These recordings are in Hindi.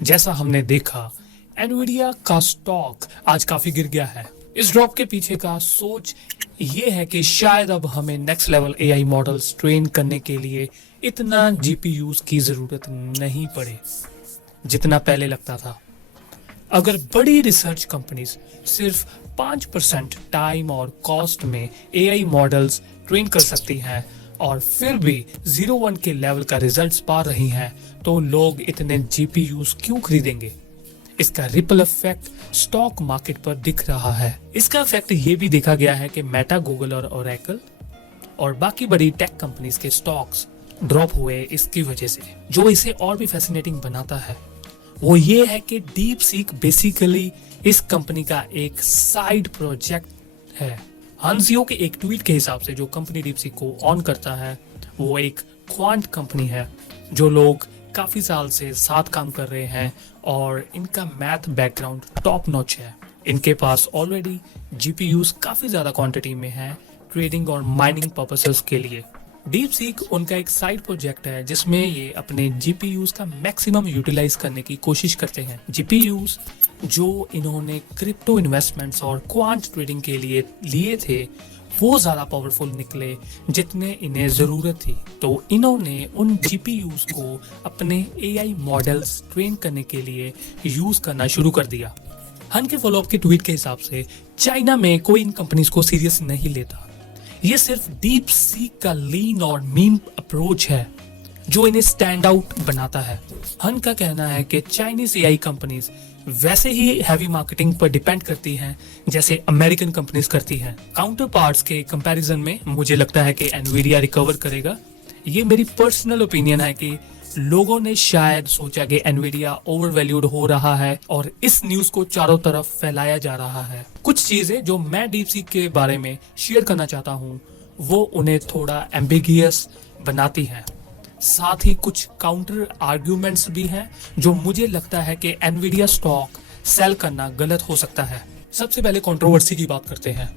जैसा हमने देखा, एनवीडिया का स्टॉक आज काफी गिर गया है। इस ड्रॉप के पीछे का सोच ये है कि शायद अब हमें next level AI models train करने के लिए इतना जीपीयूज की जरूरत नहीं पड़े जितना पहले लगता था। अगर बड़ी रिसर्च कंपनीज सिर्फ 5% टाइम और कॉस्ट में एआई मॉडल्स ट्रेन कर सकती हैं और फिर भी 01 के लेवल का रिजल्ट्स पा रही हैं, तो लोग इतने जीपीयूज क्यों खरीदेंगे? इसका रिपल इफेक्ट स्टॉक मार्केट पर दिख रहा है। इसका इफेक्ट ये भी देखा गया है कि मेटा, गूगल और ओरेकल और बाकी बड़ी टेक कंपनीज के स्टॉक्स ड्रॉप हुए इसकी वजह से। जो इसे और भी फैसिनेटिंग बनाता है वो ये है कि डीप सीक बेसिकली इस कंपनी का एक साइड प्रोजेक्ट है। हंसियो के एक ट्वीट के हिसाब से जो कंपनी डीप सीक को ऑन करता है वो एक क्वांट कंपनी है जो लोग काफी साल से साथ काम कर रहे हैं और इनका मैथ बैकग्राउंड टॉप नॉच है। इनके पास ऑलरेडी जीपीयूज काफी ज्यादा क्वांटिटी में है ट्रेडिंग और माइनिंग पर्पसेस के लिए। डीप सीक उनका एक साइड प्रोजेक्ट है जिसमें ये अपने जीपीयूज का मैक्सिमम यूटिलाइज करने की कोशिश करते हैं। जीपीयूज जो इन्होंने क्रिप्टो इन्वेस्टमेंट्स और क्वांट ट्रेडिंग के लिए लिए थे वो ज्यादा पावरफुल निकले जितने इन्हें जरूरत थी, तो इन्होंने उन जीपीयूज को अपने एआई मॉडल्स ट्रेन करने के लिए यूज करना शुरू कर दिया। हन के फॉलोअप के ट्वीट के हिसाब से चाइना में कोई इन कंपनीज को सीरियस नहीं लेता। ये सिर्फ डीप सीक का लीन और मीम अप्रोच है जो इन्हें स्टैंड आउट बनाता है। हन का कहना है कि चाइनीज एआई कंपनीज वैसे ही हैवी मार्केटिंग पर डिपेंड करती हैं जैसे अमेरिकन कंपनीज करती हैं। काउंटर पार्ट्स के कंपैरिजन में मुझे लगता है कि एनवीडिया रिकवर करेगा। ये मेरी पर्सनल ओपिनियन है कि लोगों ने शायद सोचा कि एनवीडिया ओवरवैल्यूड हो रहा है और इस न्यूज को चारों तरफ फैलाया जा रहा है। कुछ चीजें जो मैं डीप सीक के बारे में शेयर करना चाहता हूँ वो उन्हें थोड़ा एम्बिगियस बनाती हैं। साथ ही कुछ काउंटर आर्ग्यूमेंट्स भी हैं जो मुझे लगता है कि एनवीडिया स्टॉक सेल करना गलत हो सकता है। सबसे पहले कंट्रोवर्सी की बात करते हैं।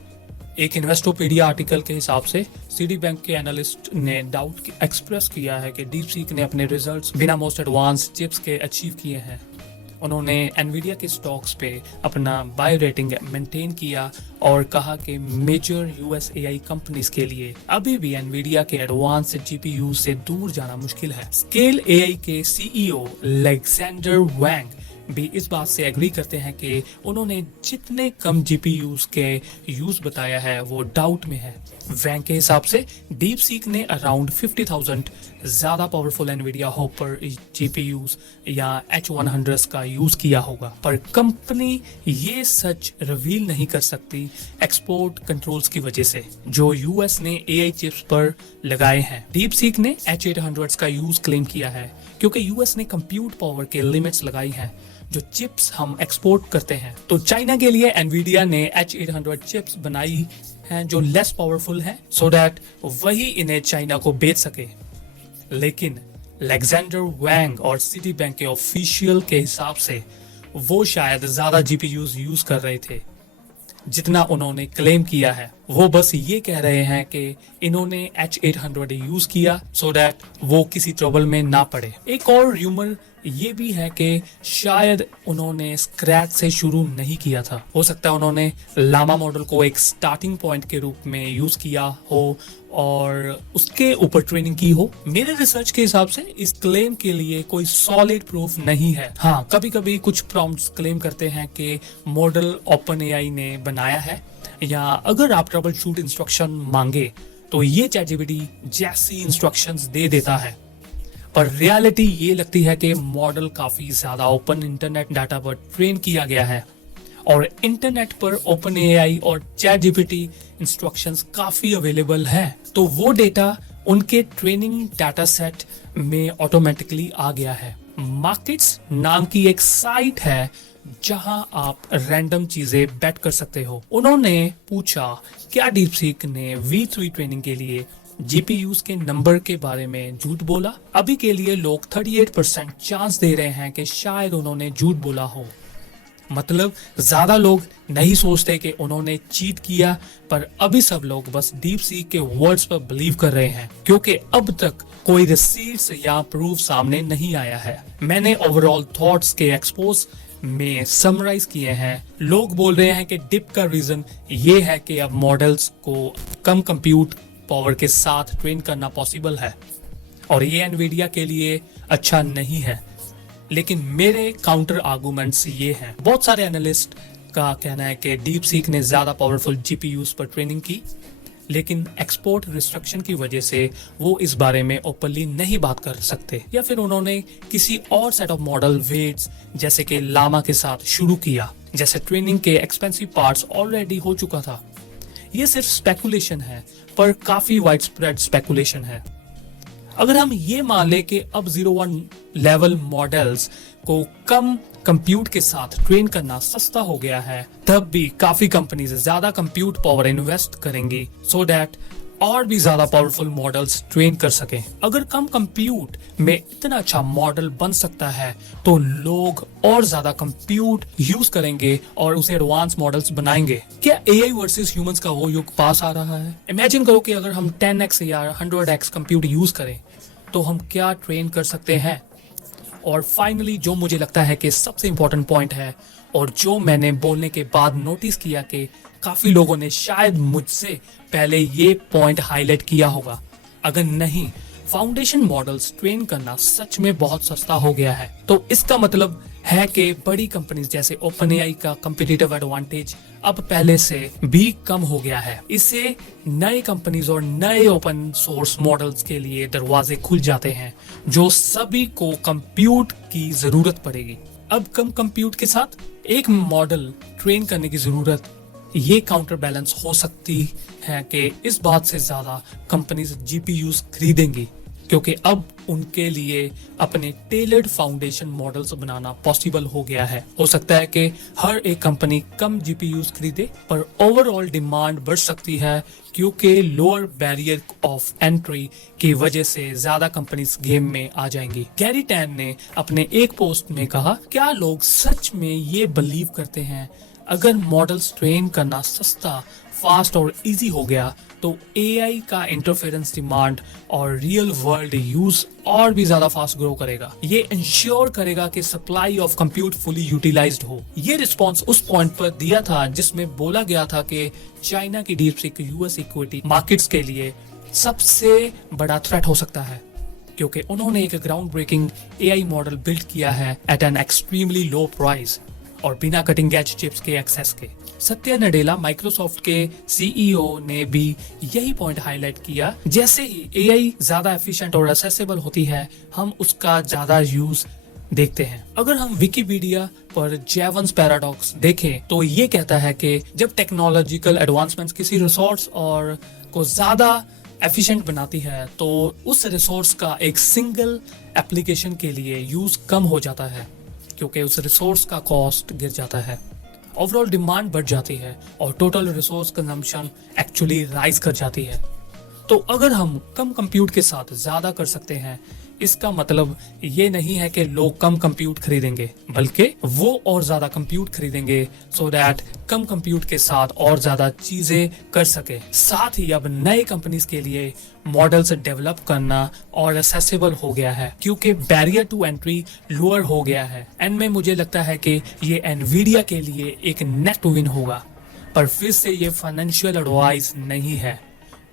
एक इन्वेस्टोपीडिया आर्टिकल के हिसाब से सीडी बैंक के एनालिस्ट ने डाउट एक्सप्रेस किया है कि डीप सीक ने अपने रिजल्ट्स बिना मोस्ट एडवांस चिप्स के अचीव किए हैं। उन्होंने एनवीडिया के स्टॉक्स पे अपना बाय रेटिंग मेंटेन किया और कहा कि मेजर यूएस एआई कंपनीज के लिए अभी भी एनवीडिया के एडवांस जीपीयू से दूर जाना मुश्किल है। स्केल एआई के सीईओ अलेक्जेंडर वैंग भी इस बात से एग्री करते हैं कि उन्होंने जितने कम जीपीयूज के यूज बताया है वो डाउट में है। वैंग के हिसाब से डीप सीक ने अराउंड 50,000 ज्यादा पावरफुल एनवीडिया होपर जीपीयूज या H100 का यूज किया होगा, पर कंपनी ये सच रिवील नहीं कर सकती एक्सपोर्ट कंट्रोल्स की वजह से जो यूएस ने एआई चिप्स पर लगाए हैं। डीप सीक ने H800 का यूज क्लेम किया है क्योंकि यूएस ने कंप्यूट पावर के लिमिट्स लगाई हैं जो चिप्स हम एक्सपोर्ट करते हैं। तो चाइना के लिए एनवीडिया ने H800 चिप्स बनाई हैं जो लेस पावरफुल हैं सो दैट वही इन्हें चाइना को बेच सके। लेकिन अलेक्जेंडर वैंग और सिटी बैंक के ऑफिशियल के हिसाब से वो शायद ज्यादा जीपीयूज यूज कर रहे थे जितना उन्होंने क्लेम किया है। वो बस ये कह रहे हैं कि इन्होंने H800 यूज किया सो दैट वो किसी ट्रबल में ना पड़े। एक और र्यूमर ये भी है कि शायद उन्होंने स्क्रैच से शुरू नहीं किया था। हो सकता है उन्होंने लामा मॉडल को एक स्टार्टिंग पॉइंट के रूप में यूज किया हो और उसके ऊपर ट्रेनिंग की हो। मेरे रिसर्च के हिसाब से इस क्लेम के लिए कोई सॉलिड प्रूफ नहीं है। हाँ, कभी कभी कुछ प्रॉम्प्ट्स क्लेम करते हैं कि मॉडल ओपन एआई ने बनाया है, या अगर आप ट्रबल शूट इंस्ट्रक्शन मांगे तो ये चैटजीपीटी जैसी इंस्ट्रक्शंस दे देता है। पर रियलिटी ये लगती है कि मॉडल काफी ज्यादा ओपन इंटरनेट डाटा पर ट्रेन किया गया है और इंटरनेट पर ओपन एआई और चैटजीपीटी इंस्ट्रक्शंस काफी अवेलेबल है, तो वो डेटा उनके ट्रेनिंग डाटा सेट में ऑटोमेटिकली आ गया है। मार्केट्स नाम की एक साइट है जहां आप रैंडम चीजें बेट कर सकते हो। उन्होंने पूछा क्या डीप सीक ने V3 ट्रेनिंग के लिए जीपीयूज के नंबर के बारे में झूठ बोला। अभी के लिए लोग 38% चांस दे रहे हैं कि शायद उन्होंने झूठ बोला हो। मतलब ज्यादा लोग नहीं सोचते कि उन्होंने चीट किया, पर अभी सब लोग बस डीप सीक के वर्ड्स पर बिलीव कर रहे हैं क्योंकि अब तक कोई रिसीट्स या प्रूफ सामने नहीं आया है। मैंने ओवरऑल थॉट्स के एक्सपोज में समराइज किए हैं। लोग बोल रहे हैं कि डिप का रीजन ये है कि अब मॉडल्स को कम कंप्यूट पावर के साथ ट्रेन करना पॉसिबल है और ये एनवीडिया के लिए अच्छा नहीं है। लेकिन मेरे काउंटर आर्गुमेंट्स ये हैं। बहुत सारे एनालिस्ट का कहना है कि डीप सीक ने ज्यादा पावरफुल जीपीयूज पर ट्रेनिंग की, लेकिन एक्सपोर्ट रिस्ट्रिक्शन की वजह से वो इस बारे में ओपनली नहीं बात कर सकते, या फिर उन्होंने किसी और सेट ऑफ मॉडल वेट्स जैसे कि लामा के साथ शुरू किया, जैसे ट्रेनिंग के एक्सपेंसिव पार्ट्स ऑलरेडी हो चुका था। ये सिर्फ स्पेकुलेशन है, पर काफी वाइड स्प्रेड स्पेकुलेशन है। अगर हम ये मान ले कि अब 01 लेवल मॉडल्स को कम कंप्यूट के साथ ट्रेन करना सस्ता हो गया है, तब भी काफी कंपनीज ज्यादा कंप्यूट पावर इन्वेस्ट करेंगी सो दैट और भी ज्यादा पावरफुल मॉडल्स ट्रेन कर सके। अगर कम कंप्यूट में इतना अच्छा मॉडल बन सकता है तो लोग और ज्यादा कंप्यूट यूज करेंगे और उसे एडवांस मॉडल्स बनाएंगे। क्या एआई वर्सेस ह्यूमंस का वो युग पास आ रहा है? इमेजिन करो कि अगर हम 10x या 100x कंप्यूट यूज करें तो हम क्या ट्रेन कर सकते हैं। और फाइनली जो मुझे लगता है कि सबसे इंपॉर्टेंट पॉइंट है और जो मैंने बोलने के बाद नोटिस किया कि काफी लोगों ने शायद मुझसे पहले ये पॉइंट हाईलाइट किया होगा, अगर नहीं, फाउंडेशन मॉडल्स ट्रेन करना सच में बहुत सस्ता हो गया है। तो इसका मतलब है कि बड़ी कंपनीज जैसे ओपनएआई का कॉम्पिटिटिव एडवांटेज अब पहले से भी कम हो गया है। इससे नए कंपनीज और नए ओपन सोर्स मॉडल्स के लिए दरवाजे खुल जाते हैं, जो सभी को कंप्यूट की जरूरत पड़ेगी। अब कम कंप्यूट के साथ एक मॉडल ट्रेन करने की जरूरत ये काउंटर बैलेंस हो सकती है कि इस बात से ज्यादा कंपनीज जीपीयूज खरीदेंगी, क्योंकि अब उनके लिए अपने टेलर्ड फाउंडेशन मॉडल्स बनाना पॉसिबल हो गया है। हो सकता है कि हर एक कंपनी कम जीपीयूज खरीदे, पर ओवरऑल डिमांड बढ़ सकती है क्योंकि लोअर बैरियर ऑफ एंट्री की वजह से ज्यादा कंपनीज गेम में आ जाएंगी। गैरी टैन ने अपने एक पोस्ट में कहा, क्या लोग सच में ये बिलीव करते हैं अगर मॉडल्स ट्रेन करना सस्ता, फास्ट और इजी हो गया तो एआई का इंटरफेरेंस डिमांड और रियल वर्ल्ड यूज और भी ज्यादा फास्ट ग्रो करेगा। ये इंश्योर करेगा कि supply of compute fully utilized हो। ये रिस्पांस उस पॉइंट पर दिया था जिसमें बोला गया था कि चाइना की deep seek US equity markets के लिए सबसे बड़ा थ्रेट हो सकता है, क्योंकि उन्होंने एक ground breaking AI model build किया है at an extremely low price और बिना कटिंग एज चिप्स के एक्सेस के। सत्या नडेला माइक्रोसॉफ्ट के सीईओ ने भी यही पॉइंट हाईलाइट किया। जैसे ही एआई ज्यादा एफिशिएंट और एक्सेसिबल होती है, हम उसका ज्यादा यूज देखते हैं। अगर हम विकिपीडिया पर जेवंस पैराडॉक्स देखें तो ये कहता है कि जब टेक्नोलॉजिकल एडवांसमेंट्स किसी रिसोर्स और को ज्यादा एफिशिएंट बनाती है तो उस रिसोर्स का एक सिंगल एप्लीकेशन के लिए यूज कम हो जाता है, क्योंकि उस रिसोर्स का कॉस्ट गिर जाता है, ओवरऑल डिमांड बढ़ जाती है और total resource consumption actually rise कर जाती है। तो अगर हम कम कंप्यूट के साथ ज्यादा कर सकते हैं, इसका मतलब ये नहीं है कि लोग कम कंप्यूट खरीदेंगे, बल्कि वो और ज्यादा कंप्यूट खरीदेंगे सो दैट कम कंप्यूट के साथ और ज्यादा चीजें कर सके। साथ ही अब नए कंपनीज के लिए मॉडल्स डेवलप करना और एक्सेसिबल हो गया है, क्योंकि बैरियर टू एंट्री लोअर हो गया है। एंड में मुझे लगता है कि ये एनवीडिया के लिए एक नेट विन होगा, पर फिर से ये फाइनेंशियल एडवाइस नहीं है।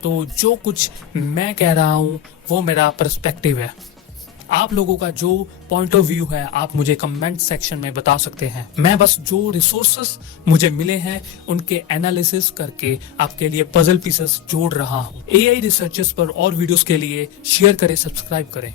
तो जो कुछ मैं कह रहा हूँ वो मेरा पर्सपेक्टिव है। आप लोगों का जो पॉइंट ऑफ व्यू है आप मुझे कमेंट सेक्शन में बता सकते हैं। मैं बस जो रिसोर्सेस मुझे मिले हैं उनके एनालिसिस करके आपके लिए पजल पीसेस जोड़ रहा हूँ। एआई रिसर्चर्स पर और वीडियोस के लिए शेयर करें, सब्सक्राइब करें।